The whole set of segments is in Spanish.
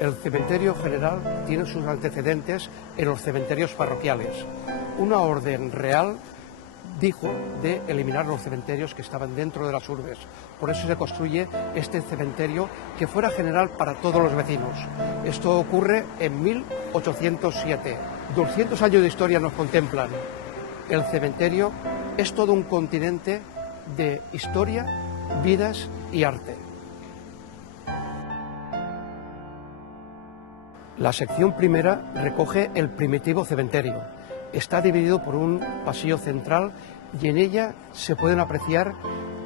El cementerio general tiene sus antecedentes en los cementerios parroquiales. Una orden real dijo de eliminar los cementerios que estaban dentro de las urbes. Por eso se construye este cementerio que fuera general para todos los vecinos. Esto ocurre en 1807. 200 años de historia nos contemplan. El cementerio es todo un continente de historia, vidas y arte. La sección primera recoge el primitivo cementerio. Está dividido por un pasillo central y en ella se pueden apreciar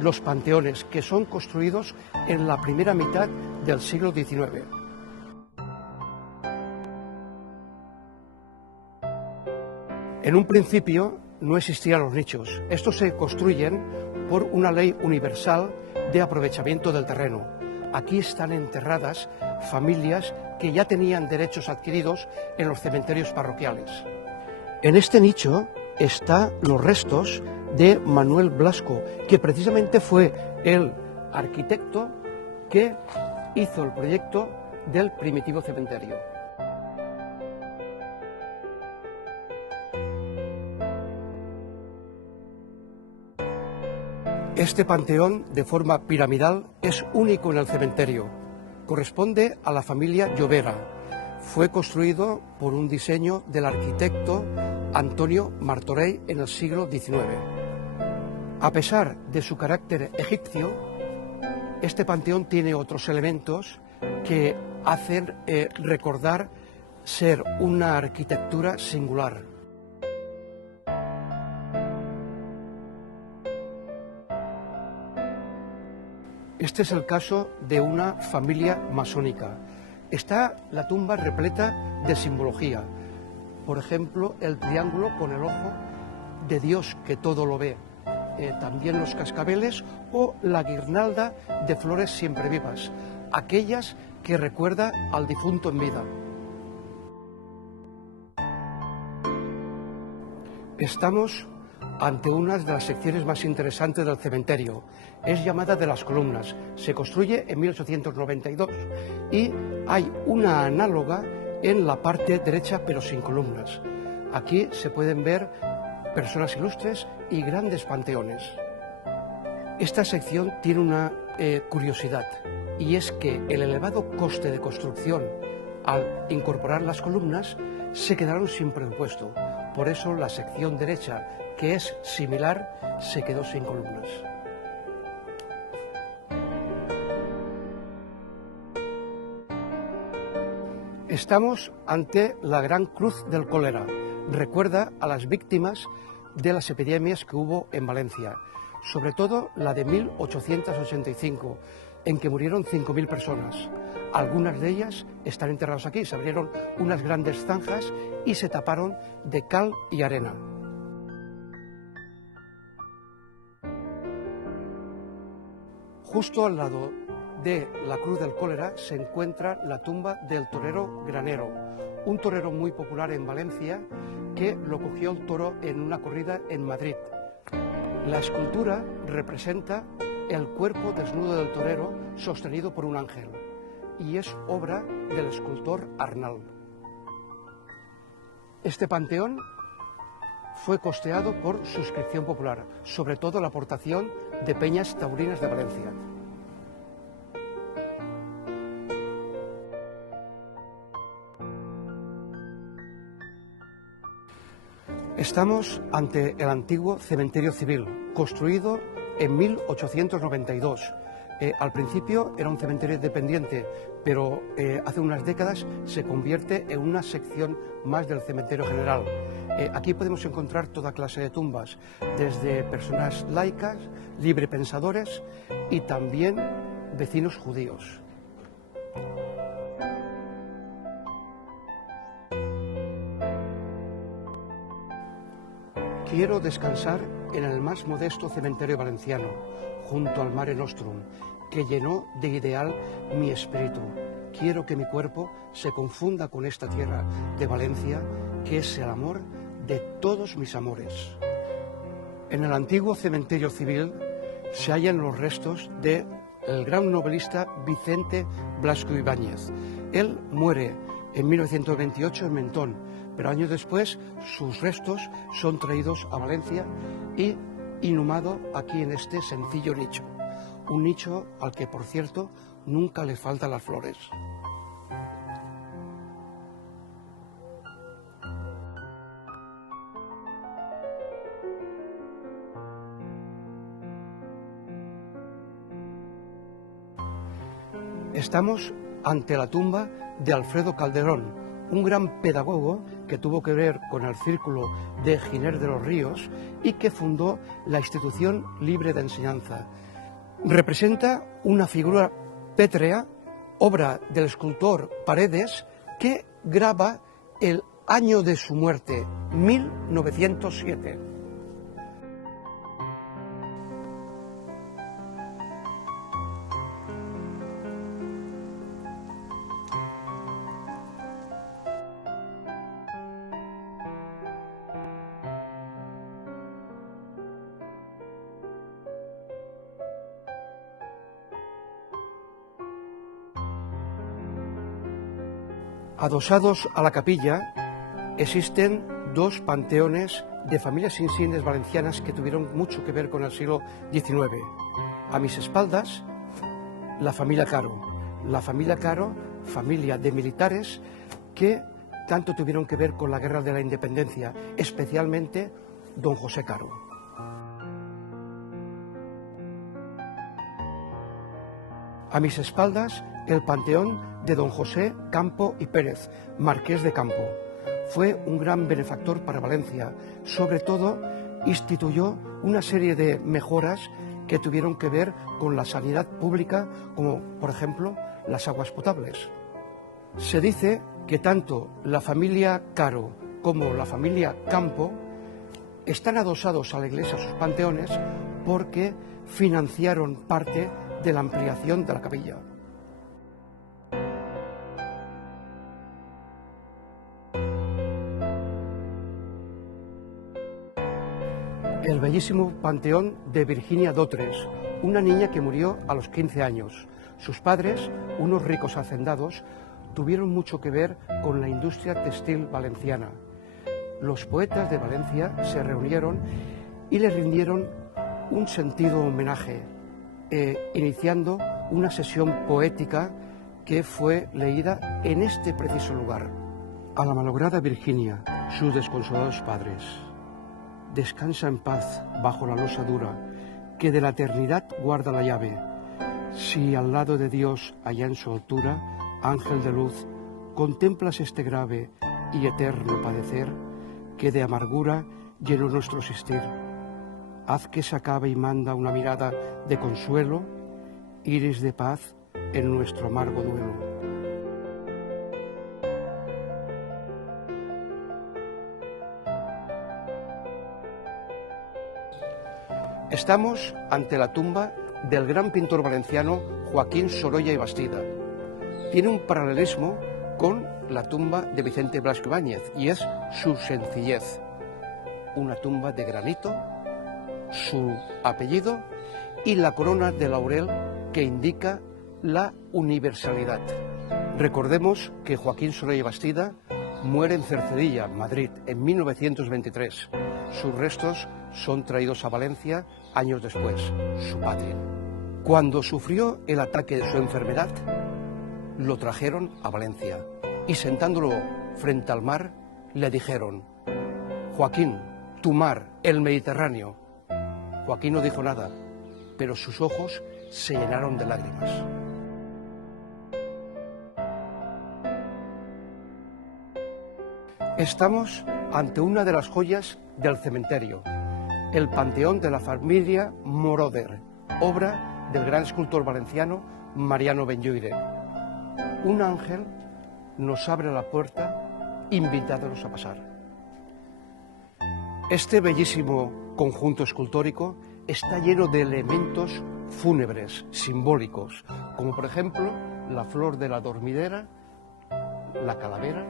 los panteones que son construidos en la primera mitad del siglo XIX. En un principio no existían los nichos. Estos se construyen por una ley universal de aprovechamiento del terreno. Aquí están enterradas familias que ya tenían derechos adquiridos en los cementerios parroquiales. En este nicho están los restos de Manuel Blasco, que precisamente fue el arquitecto que hizo el proyecto del primitivo cementerio. Este panteón, de forma piramidal, es único en el cementerio. Corresponde a la familia Llovera. Fue construido por un diseño del arquitecto Antonio Martorell en el siglo XIX. A pesar de su carácter egipcio, este panteón tiene otros elementos que hacen recordar ser una arquitectura singular. Este es el caso de una familia masónica. Está la tumba repleta de simbología. Por ejemplo, el triángulo con el ojo de Dios que todo lo ve. También los cascabeles o la guirnalda de flores siempre vivas, aquellas que recuerda al difunto en vida. Estamos ante una de las secciones más interesantes del cementerio. Es llamada de las columnas. Se construye en 1892 y hay una análoga en la parte derecha pero sin columnas. Aquí se pueden ver personas ilustres y grandes panteones. Esta sección tiene una curiosidad, y es que el elevado coste de construcción al incorporar las columnas se quedaron sin presupuesto. Por eso la sección derecha, que es similar, se quedó sin columnas. Estamos ante la Gran Cruz del Cólera. Recuerda a las víctimas de las epidemias que hubo en Valencia, sobre todo la de 1885, en que murieron 5.000 personas. Algunas de ellas están enterradas aquí. Se abrieron unas grandes zanjas y se taparon de cal y arena. Justo al lado de la Cruz del Cólera se encuentra la tumba del torero Granero, un torero muy popular en Valencia que lo cogió el toro en una corrida en Madrid. La escultura representa el cuerpo desnudo del torero sostenido por un ángel y es obra del escultor Arnal. Este panteón fue costeado por suscripción popular, sobre todo la aportación de Peñas Taurinas de Valencia. Estamos ante el antiguo cementerio civil, construido en 1892. Al principio era un cementerio independiente, pero hace unas décadas se convierte en una sección más del cementerio general. Aquí podemos encontrar toda clase de tumbas, desde personas laicas, librepensadores y también vecinos judíos. Quiero descansar en el más modesto cementerio valenciano, junto al Mare Nostrum, que llenó de ideal mi espíritu. Quiero que mi cuerpo se confunda con esta tierra de Valencia, que es el amor de todos mis amores. En el antiguo cementerio civil se hallan los restos de el gran novelista Vicente Blasco Ibáñez. Él muere en 1928 en Mentón, pero años después sus restos son traídos a Valencia y inhumado aquí en este sencillo nicho. Un nicho al que, por cierto, nunca le faltan las flores. Estamos ante la tumba de Alfredo Calderón, un gran pedagogo que tuvo que ver con el círculo de Giner de los Ríos y que fundó la Institución Libre de Enseñanza. Representa una figura pétrea, obra del escultor Paredes, que graba el año de su muerte, 1907. Adosados a la capilla existen dos panteones de familias insignes valencianas que tuvieron mucho que ver con el siglo XIX. A mis espaldas, la familia Caro. La familia Caro, familia de militares que tanto tuvieron que ver con la Guerra de la Independencia, especialmente don José Caro. A mis espaldas, el panteón de don José Campo y Pérez, marqués de Campo. Fue un gran benefactor para Valencia. Sobre todo, instituyó una serie de mejoras que tuvieron que ver con la sanidad pública, como, por ejemplo, las aguas potables. Se dice que tanto la familia Caro como la familia Campo están adosados a la iglesia, a sus panteones, porque financiaron parte de la ampliación de la capilla. El bellísimo panteón de Virginia Dotres, una niña que murió a los 15 años. Sus padres, unos ricos hacendados, tuvieron mucho que ver con la industria textil valenciana. Los poetas de Valencia se reunieron y le rindieron un sentido homenaje, iniciando una sesión poética que fue leída en este preciso lugar. A la malograda Virginia, sus desconsolados padres. Descansa en paz bajo la losa dura, que de la eternidad guarda la llave. Si al lado de Dios, allá en su altura, ángel de luz, contemplas este grave y eterno padecer, que de amargura llenó nuestro existir. Haz que se acabe y manda una mirada de consuelo, iris de paz en nuestro amargo duelo. Estamos ante la tumba del gran pintor valenciano Joaquín Sorolla y Bastida. Tiene un paralelismo con la tumba de Vicente Blasco Ibáñez y es su sencillez. Una tumba de granito, su apellido y la corona de laurel que indica la universalidad. Recordemos que Joaquín Sorolla y Bastida muere en Cercedilla, Madrid, en 1923. Sus restos son traídos a Valencia años después, su patria. Cuando sufrió el ataque de su enfermedad, lo trajeron a Valencia y sentándolo frente al mar, le dijeron: Joaquín, tu mar, el Mediterráneo. Joaquín no dijo nada, pero sus ojos se llenaron de lágrimas. Estamos ante una de las joyas del cementerio, el panteón de la familia Moroder, obra del gran escultor valenciano Mariano Benlloire. Un ángel nos abre la puerta, invitándonos a pasar. Este bellísimo conjunto escultórico está lleno de elementos fúnebres, simbólicos, como por ejemplo la flor de la dormidera, la calavera,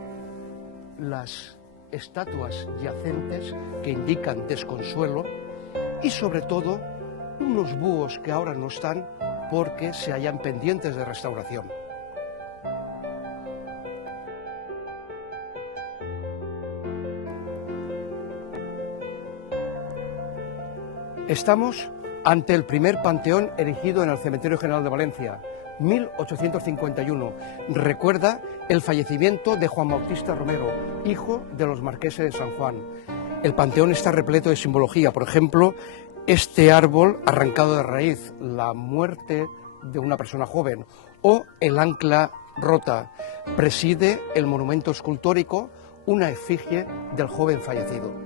las estatuas yacentes que indican desconsuelo y sobre todo unos búhos que ahora no están, porque se hallan pendientes de restauración. Estamos ante el primer panteón erigido en el Cementerio General de Valencia, 1851. Recuerda el fallecimiento de Juan Bautista Romero, hijo de los marqueses de San Juan. El panteón está repleto de simbología, por ejemplo, este árbol arrancado de raíz, la muerte de una persona joven, o el ancla rota. Preside el monumento escultórico una efigie del joven fallecido.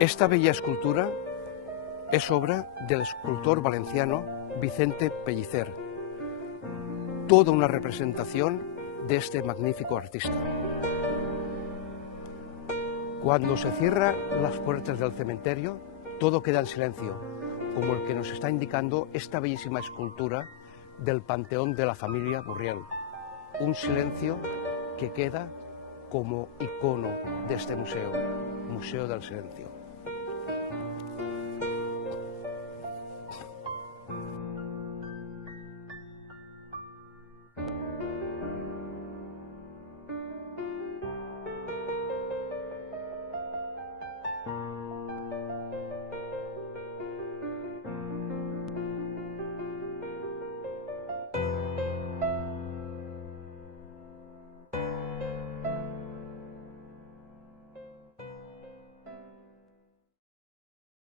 Esta bella escultura es obra del escultor valenciano Vicente Pellicer, toda una representación de este magnífico artista. Cuando se cierran las puertas del cementerio, todo queda en silencio, como el que nos está indicando esta bellísima escultura del Panteón de la familia Burriel. Un silencio que queda como icono de este museo, Museo del Silencio.